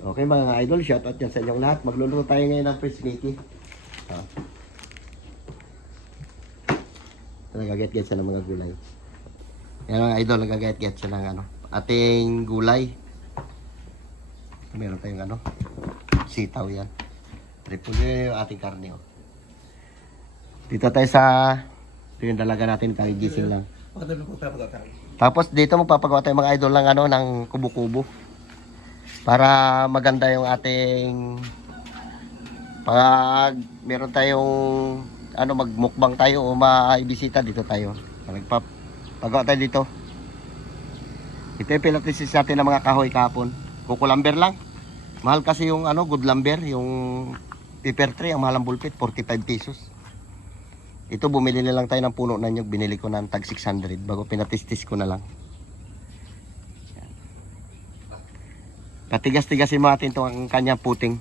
Okay mga idol, shoutout yan sa inyong lahat. Magluluto tayo ngayon ng fish Mickey. Nagaget-get siya ng mga gulay. Yan mga idol, nagaget-get siya ng ating gulay. Meron tayong sitaw yan. Repolyo yung ating karne. Oh. Dito tayo ito yung dalaga natin, kagigising lang. Tapos dito magpapagawa tayo mga idol ng kubo-kubo. Para maganda yung ating pag meron tayong magmukbang tayo o maibisita dito tayo. Pagawa tayo dito. Ito yung pinatisis natin ng mga kahoy kahapon. Kukulamber lang. Mahal kasi yung good lumber, yung paper tray, ang mahal ang bulpit, 45 pesos. Ito bumili na lang tayo ng puno na nyug, binili ko ng tag 600 bago pinatistis ko na lang. Patigas-tigasin natin ito ang kanyang puting.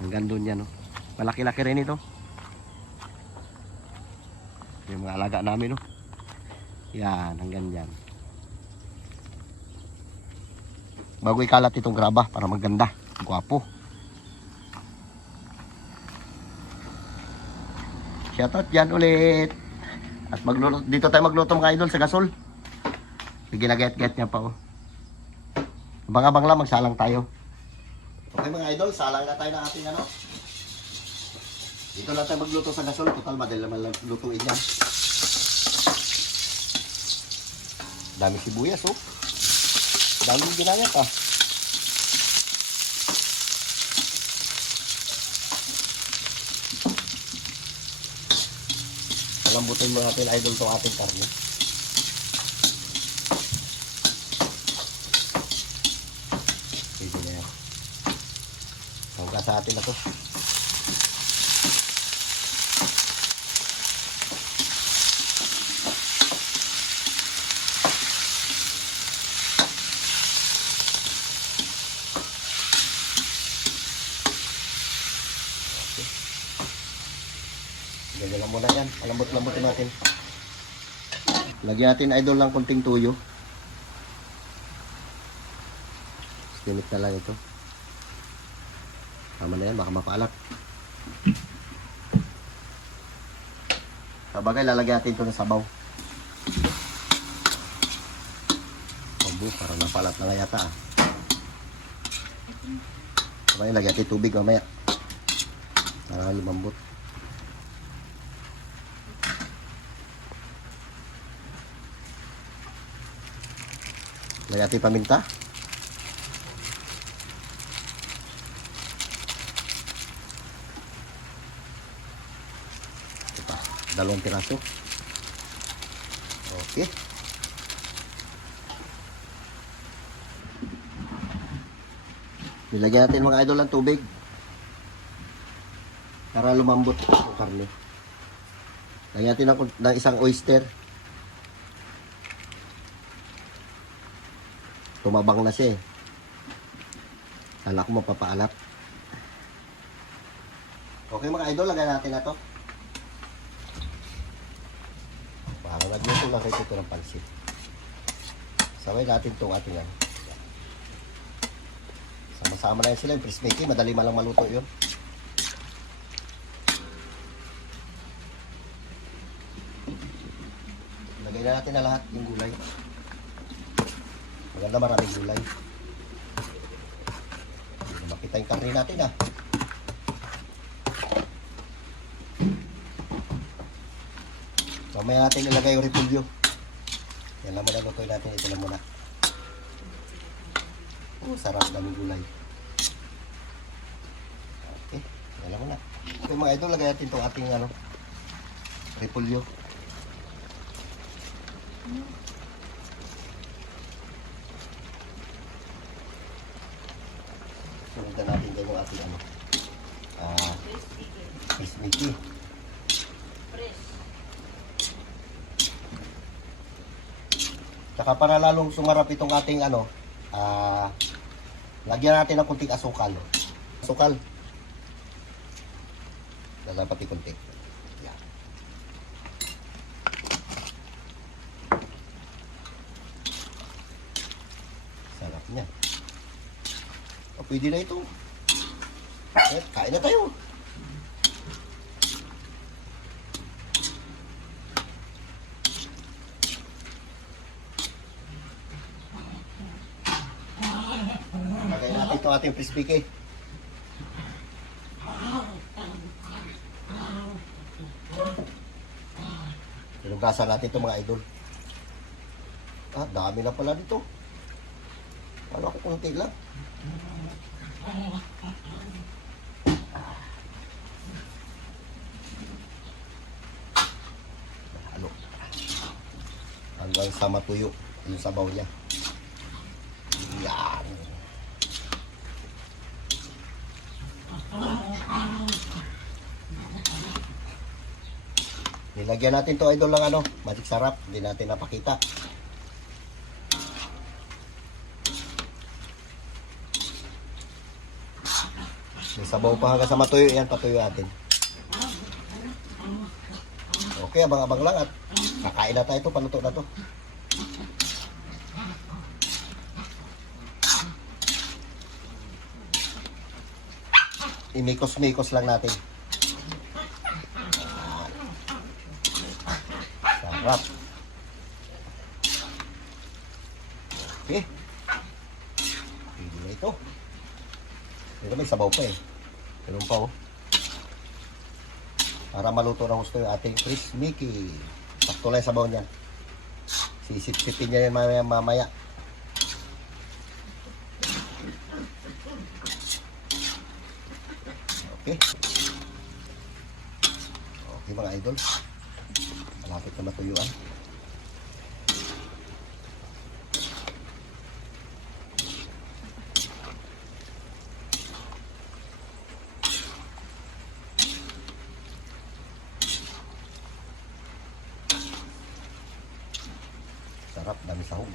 Hanggang doon yan. No? Malaki-laki rin ito. Yung mga alaga namin. No? Yan, hanggang yan. Bago ikalat itong graba para maganda. Guwapo. Shoutout yan ulit. At dito tayo magluto mga idol sa gasol. Ginaget-get niya pa oh. Abang-abang lang, magsalang tayo. Okay mga idol, salang na tayo ng ating Dito lang tayo magluto sa gasol. Total, madali naman lang lutuin yan. Dami sibuyas, oh. Dami ginaya pa. Palambutin mo natin, idol, itong ating karne. Sa atin na to. Ganyan lang muna yan. Malambot-lambutin natin. Lagyan natin idol lang konting tuyo. Stinit na lang ito. Tama na yan, baka mapaalat. Sabagay, lalagyan natin ito ng sabaw. Obo, parang napalat na lang yata. Sabagay, lagyan natin tubig mamaya. Para lumambot. Lagyan natin paminta. Dalawang piraso. Okay. Nilagyan natin mga idol ng tubig para lumambot ang karne. Lagyan natin ng isang oyster. Tumabang na siya eh. Kala ko mapapaalat. Okay mga idol, lagyan natin na to. Nagluto lang kayo ito ng pansit. Sabay natin itong ating sama-sama na yan sila yung fish Mickey. Madali malang maluto yun. Lagay na natin na lahat yung gulay. Maganda maraming gulay. Makita yung karne natin ah. Mamaya natin ilagay yung repolyo. Yan lang muna, lutoy natin ito lang muna. Sarap, daming gulay. Okay, yan lang muna. Okay mga idol, lagay natin itong ating repolyo. Sunod na natin dyan yung ating fish Mickey. Saka para lalong sumarap itong ating lagyan natin ng kunting asukal. Asukal. Dapat kunti. Yan. Sarap niya. Pwede na ito. Kain na tayo. Lagay natin ito ating crispy cake. Hinugasan natin ito mga idol. Dami na pala dito. Ano ako kunti lang. Ano? Hanggang sa matuyo yung sabaw niya. Yan. Nilagyan natin to idol ng ano, magic sarap. Hindi natin napakita. May sabaw pa hanggang sa matuyo yan, patuyo natin. Okay, abang-abang lang at kakain na tayo ito, paluto na to. Imikos-mikos lang natin. Sarap. Okay. Pwede na ito. Pero may sabaw pa eh. Meron pa oh. Para maluto na gusto yung ating Chris Mickey. Sakto lang yung sabaw niyan. Sisip-sipin niya yan mamaya. Okay. Okay mga idol. Malapit na matuyuan. Sarap, dami sahog.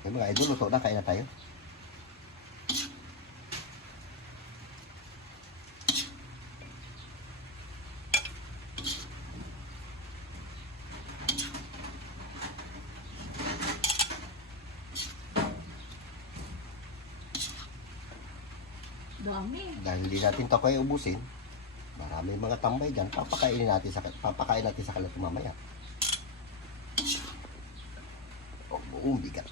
Okay mga idol, luto na, kain na tayo. Dami. Dahil hindi natin ito kaya ubusin, marami mga tambay dyan, papakain natin sa kanila mamaya. Oh, buong bigat.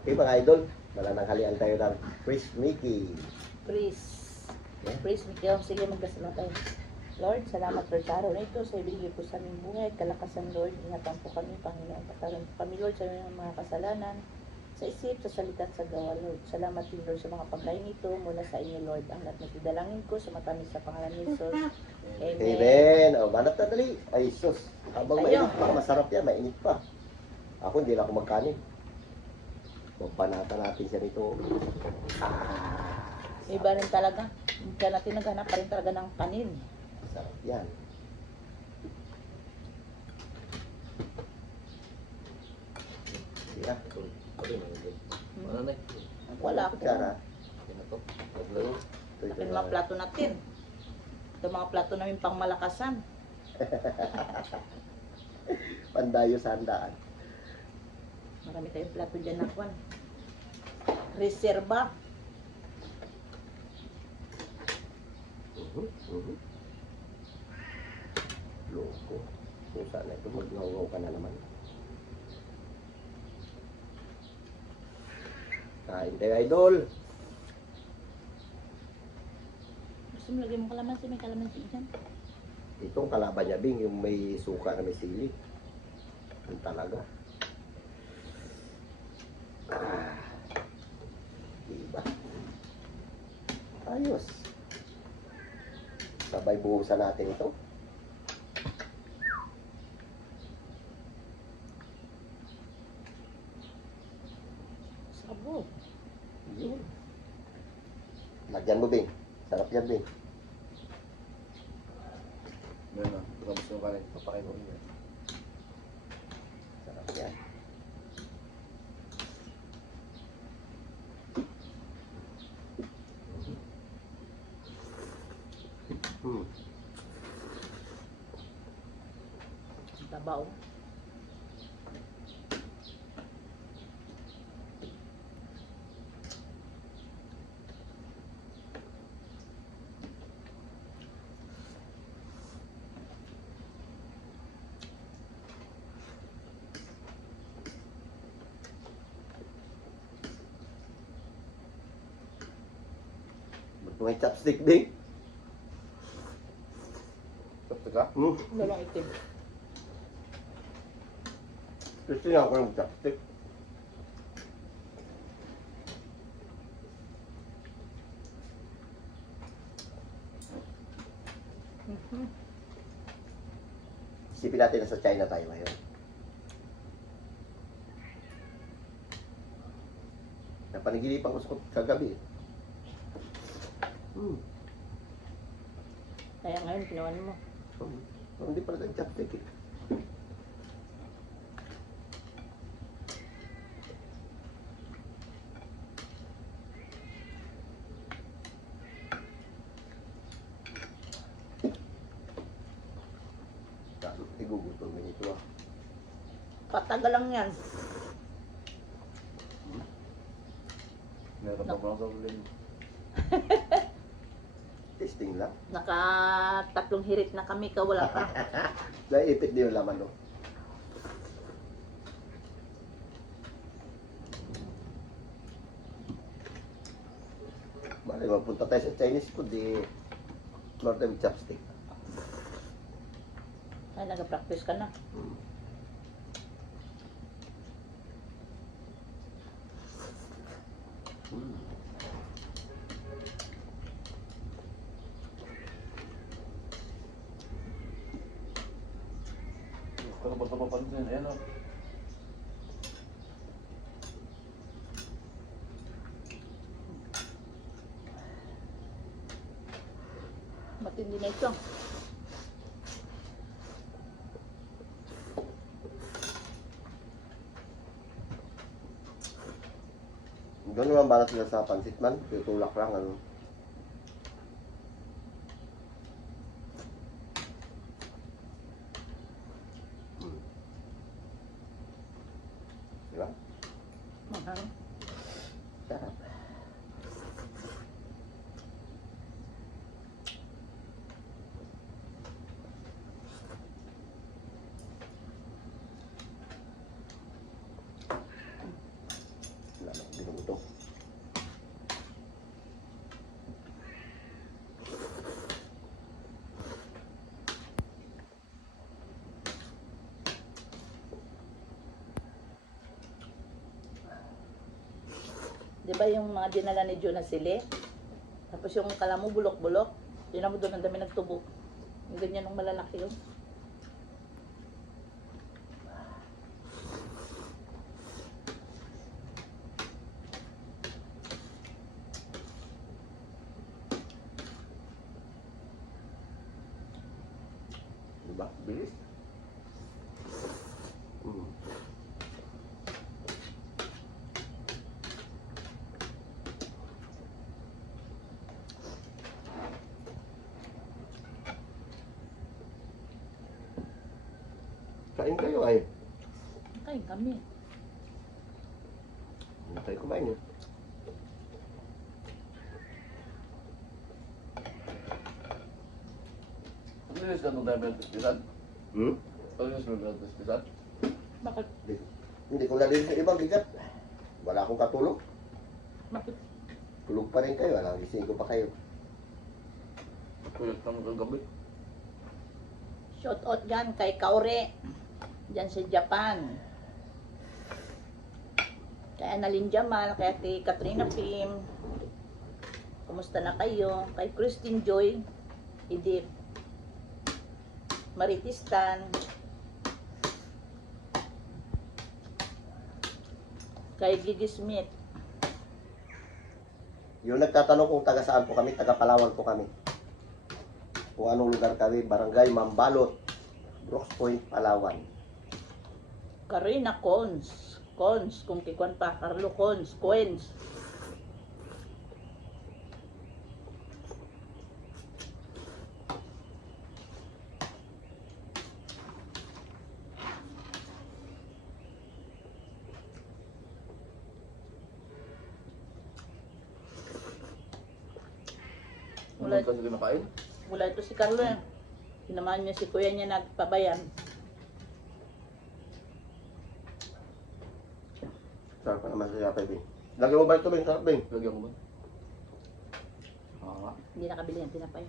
Okay mga idol, malananghalian tayo ng Chris Mickey. Praise be God. Sige, magdasal tayo. Lord, salamat for sa araw na ito. Sa ibigay po sa aming buhay at kalakasan, Lord. Ingatan po kami, Panginoon. Patalan po kami, Lord, sa aming mga kasalanan. Sa isip, sa salita at sa gawa, Lord. Salamat din, Lord, sa mga pagkain ito mula sa inyo, Lord. Ang lahat na tidalangin ko sa matamis sa pangalan ni Jesus. Amen. Amen. O, banat na dali. Ay, sus. Habang Ayun. mainit pa, masarap yan, mainit pa. Ako, hindi na ako magkanin. Magpanata natin siya nito. Iba rin talaga. Hindi natin naghanap pa rin talaga ng kanin. Sarap yan. Sira. Wala ako. Kutsara. Ito yung mga plato natin. Ito mga plato namin pang malakasan. Pandayo sa handaan. Marami tayong plato dyan na kwan. Reserva. Loko. Kung sana ito, mag-ngaw ka na naman. Kain tayo, idol. Gusto mo lagyan mo kalamansi? May kalamansi dyan. Itong kalaban niya, Bing, yung may suka na may sili. Yung talaga. Diba? Ayos. Sabay buhusan natin ito. Sabo. Yun. Lagyan mo, Bing. Sarap yan, Bing. Meron na. Kung gusto mo kanin, papakain mo rin yan. Sarap yan. Babaw. Ba't may chopstick din? Tapos ka? Lalong itim. Gusto niya ako ng chopstick. Mhm. Isipin natin na sa China tayo ngayon. Napanaginipan ko sa kagabi. Kaya ngayon, ginawan mo. Hindi pala ng chopstick eh. Igugutom na ito ah. Patagal lang yan. Meron pa pa sa ulit. Testing lang. Naka-3 hirit na kami, wala pa. Naipit din yung laman, no? Bale, magpunta tayo sa Chinese food, di Lord of chopstick. Ay, nag-practice ka na. Pero ba't napapansin? Ayan o. Matindi na ito. Doon naman balat sila sa pansit man, tutulak lang, ano. Diba? Mahal. Sarap. Wala na, binugutom. Di ba yung mga dinala ni Joe na sili? Tapos yung kala mo bulok-bulok. Yun mo doon, ang dami nagtubo. Yung ganyan ng malalaki yun. Diba? Bilis. Kain kayo ay. Kain kami. Hindi tayo kumain eh. Pag-inis ka nung tayo may pisan? Pag-inis mo may pisan? Bakit? Hindi ko nalilin sa ibang bigat. Wala akong katulog. Bakit? Tulog pa rin kayo. Alam, gising ko pa kayo. Pag-inis ka nung kagabi. Shout out dyan kay Kaore. Dyan sa Japan. Kay Annalyn Jamal, kay Ate Katrina Pim. Kumusta na kayo? Kay Christine Joy. Edith. Maritistan. Kay Gigi Smith. Yung nagtatanong kung taga saan po kami, taga Palawan po kami. Kung anong lugar kami, Barangay Mambalot, Brooks Point, Palawan. Karina Cons. Cons, kung kikwan pa. Carlo Cons. Coens. Doon kasi kinakain. Wala ito si Carlo yan. Sinamahan niya si kuya niya nagpabayan. Sarap pa naman sa yapay, Bing. Lagi mo ba ito, Bing? Sarap, Bing. Lagyan ko ba? Ah, Hindi nakabili ng tinapay.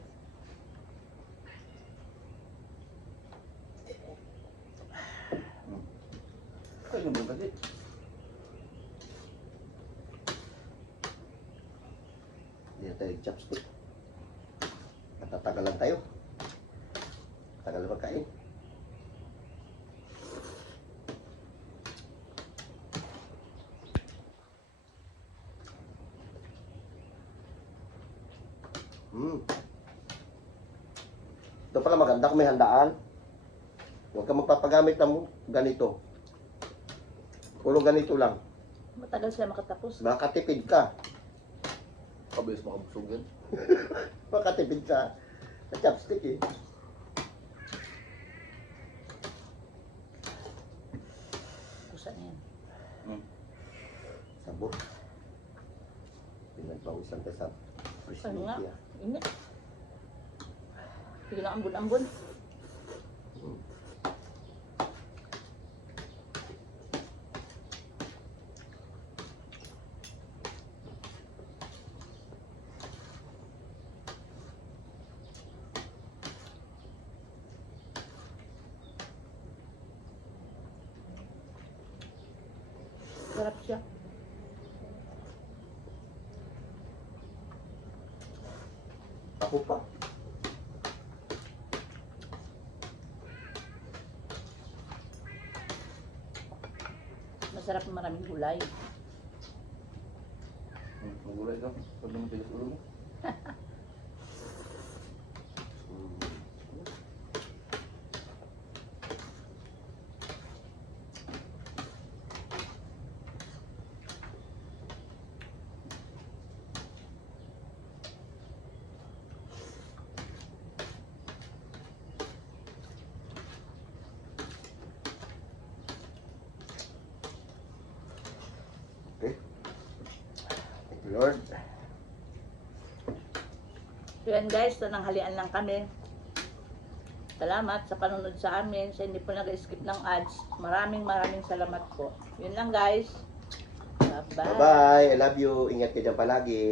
kayo mo kasi. Hindi na tayo chopstick. Matatagalan tayo. Tagal na magkain. Ito pala maganda kung may handaan. Huwag ka magpapagamit ng ganito. Puro ganito lang. Matagal sila makatapos. Makatipid ka. Kabilis makabusog yan. Makatipid ka. Sa chopstick eh. Kusa na yan. Sabor. Pinagpawisan ka sa Ano nga? Prismitia. Ingat. Sige na ambon-ambon. Sarap siya. Ako pa. Masarap na maraming gulay. Magulay ka. Pag naman tigas ulo mo. Okay. Thank you, Lord. So yan guys, tananghalian lang kami. Salamat sa panunod sa amin. Sa hindi po nag-skip ng ads. Maraming salamat po. Yun lang guys. Bye-bye. Bye-bye. I love you. Ingat ka dyan palagi.